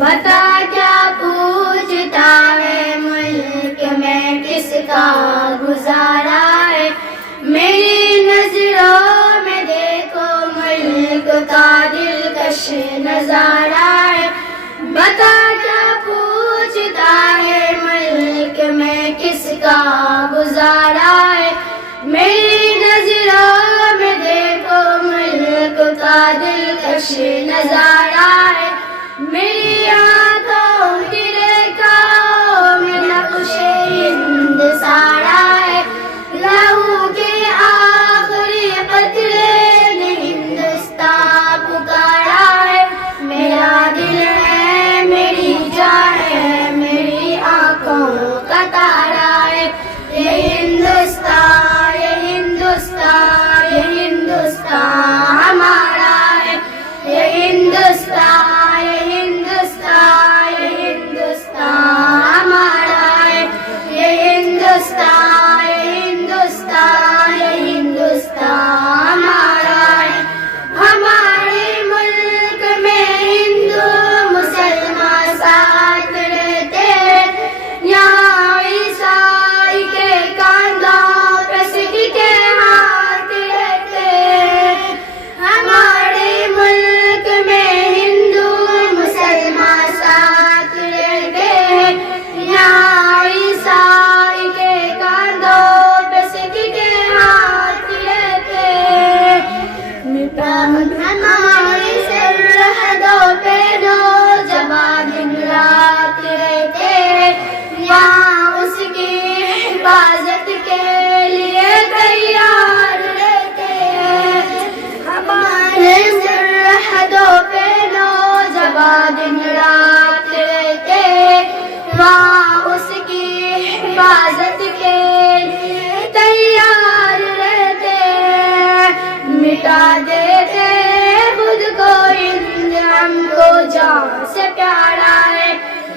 بتا کیا پوچھتا ہے ملک میں کس کا گزارا ہے، میری نظروں میں دیکھو ملک کا دلکش نظارہ ہے۔ بتا کیا پوچھتا ہے ملک میں کس کا گزارا ہے، میری نظروں میں دیکھو ملک کا دلکش نظارہ ہے۔ میری آنکھوں کی ریکھاؤں میں نقش ہند سارا ہے، لہو کے آخری قطرے نے ہندوستان پکارا ہے۔ میرا دل ہے میری جان ہے میری آنکھوں کا تارا ہے، یہ ہندوستان یہ ہندوستان یہ ہندوستان ہمارا ہے، یہ ہندوستان یہ ہندوستان یہ ہندوستان ہمارا ہے، یہ ہندوستان یہ ہندوستان یہ ہندوستان ہمارا ہے۔ ہمارے ملک میں ہندو مسلمان ساتھ رہتے ہیں، یہاں عیسائی کے کاندھوں پہ سکھ کے ہاتھ رہتے ہیں۔ ہمارے ملک میں ہندو مسلمان ساتھ رہتے ہیں، یہاں عیسائی کے کاندھوں پہ سکھ کے ہاتھ رہتے ہیں۔ مٹا ہماری سرحدوں پہ نوجوان دن رات رہتے ہیں، یہاں اس کی حفاظت کے لیے تیار رہتے ہیں۔ ہمارے سرحدوں پہ نوجوان دن رات رہتے ہیں، وہاں اس کی حفاظت کے لیے تیار رہتے ہیں۔ مٹا دیتے خود کو ہند ہم کو جان سے پیارا ہے،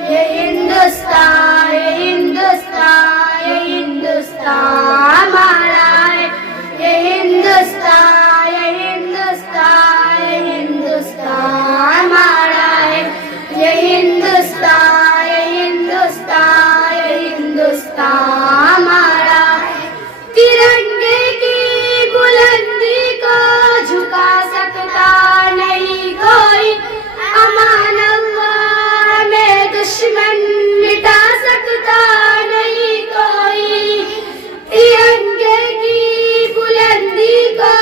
یہ ہندوستان یہ ہندوستان یہ ہندوستان ہمارا ہے، یہ ہندوستان یہ ہندوستان یہ ہندوستان ہمارا ہے، یہ ہندوستان یہ ہندوستان یہ ہندوستان ہمارا ہے۔ ترنگے کی بلندی کو جھکا سکتا نہیں کوئی، امان اللہ میں دشمن مٹا سکتا نہیں کوئی۔ ترنگے کی بلندی کو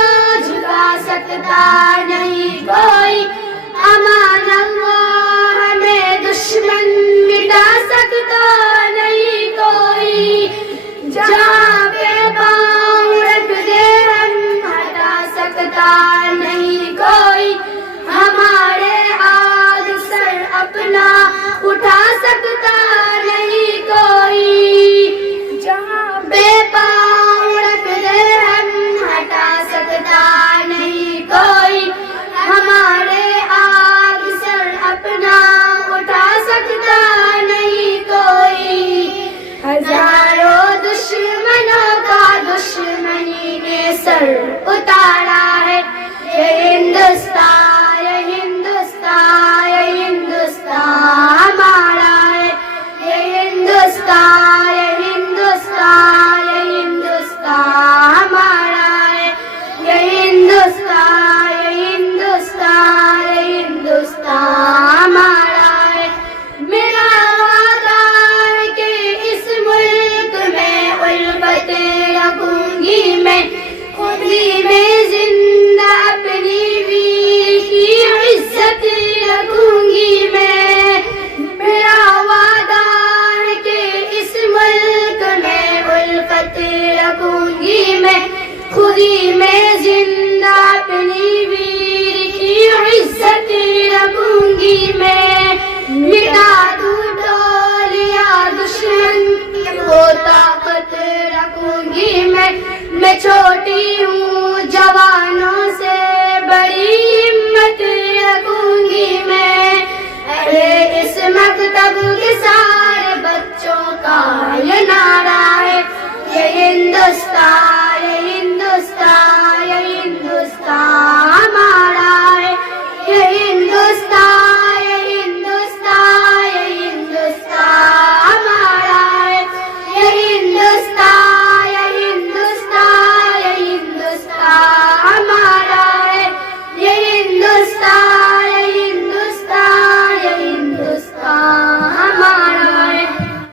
جھکا سکتا نہیں کوئی، امان اللہ میں دشمن مٹا سکتا نہیں کوئی۔ جہاں پہ پاؤں رکھ دے ہم ہٹا سکتا نہیں کوئی، ہمارے آگ سر اپنا اٹھا سکتا نہیں کوئی۔ جہاں پہ پاؤں رکھ دے ہم ہٹا سکتا نہیں کوئی، ہمارے آگ سر اپنا اٹھا سکتا نہیں کوئی۔ ہزاروں دشمنوں کا دشمنی نے سر اتارا ہے، یہ ہندوستان یہ ہندوستان